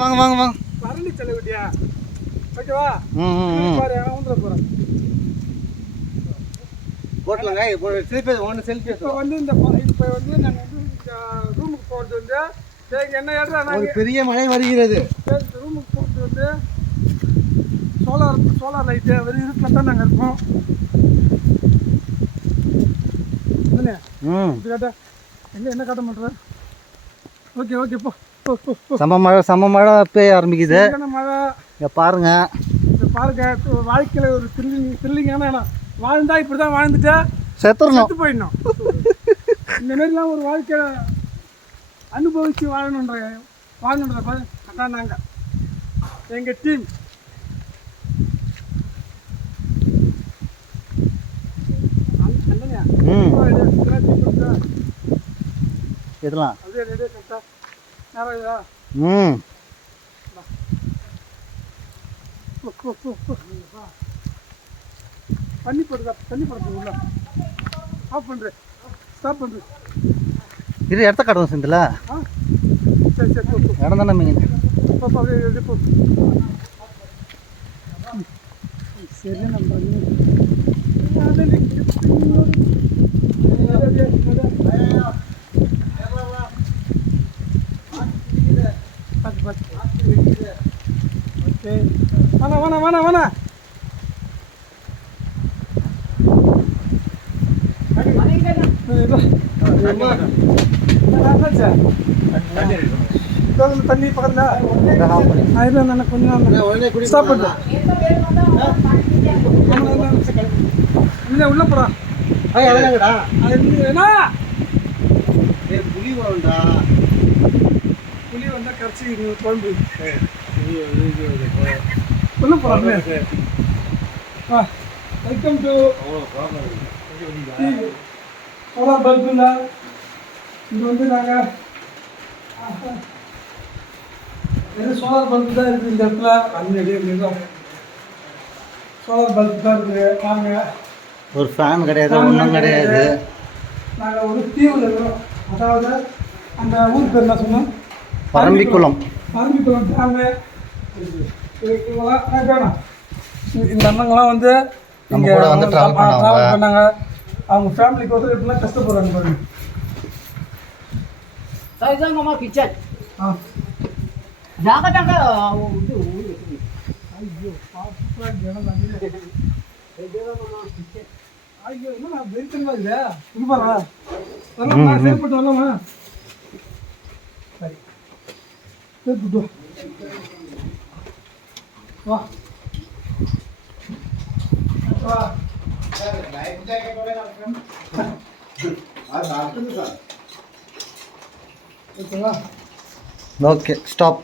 வாங்க வாங்க வாங்க. பரண்டி செல்லவிட்டியா? ஓகேவா? பாரு நான் ஊந்துற போறேன். போட்லங்க இப்போ செல்ஃபி இப்போ வந்து நாங்க வந்து ரூமுக்கு போறது வந்து என்ன ஏடுறா ஒரு பெரிய மழை வருகிறது. ரூமுக்கு போறது வந்து சோலார் லைட்டு வெறும் இருட்டில் தான் நாங்கள் இருப்போம். கேட்டா என்ன காட்ட மாட்டேன். ஓகே ஓகே போ. செம்ம மழை பெய்ய ஆரம்பிக்குது. மழை இங்கே பாருங்க. வாழ்க்கையில் ஒரு த்ரில்லிங்கான இடம். வாழ்ந்தா இப்படி தான் வாழ்ந்துட்டா செத்து போயிடணும். இந்த மாதிரிலாம் ஒரு வாழ்க்கையை அனுபவித்து வாழணுன்றத அதான் நாங்கள் எங்கள் டீம். இதெல்லாம் அப்படியே ரெடியாக கரெக்டா நேரம் தண்ணி போடுறது உள்ள ஆஃப் பண்ணுறேன், ஸ்டாப் பண்ணுறேன். இது இடத்த காட்டுவோம் செந்தில். சரி இடம் தானே மீன். அப்படியே போ. சரி நம்ம ஓகே வேணா தண்ணி பக்கத்தில் கொஞ்சம் ஸ்டாப் பண்ணு. இல்லை உள்ள போடா. புளி வந்தால் கரைச்சி குழம்பு உள்ள போடா. வெல்கம் டு சோலார் பல்புல. இது வந்து நாங்கள் வெறும் சோலார் பல்பு தான் இருக்குது இந்த இடத்துல. அன்னியும் சோலார் பல்பு தான் இருக்குது. நாங்கள் ஒரு ஃபேன் கிடையாது, ஒன்றும் கிடையாது. நாங்கள் ஒரு தீவில் இருக்கிறோம். அதாவது அந்த ஊர் பேர் என்ன சொன்னோம்? பரம்பிக்குளம் டேமு. இந்த அண்ணங்களாம் வந்து இங்கே ட்ராவல் பண்ணாங்க. அவங்க ஃபேமிலிக்கு வந்து எப்படிலாம் கஷ்டப்படுறாங்க பாருங்க. கிச்சன் ஐயோ என்ன வெறித்தனமா இல்லையா? இங்கே பாருங்களா வரலாம் செயல்பட்டு வரலாமா? சரி செயல்பட்டு வா வா. Okay stop.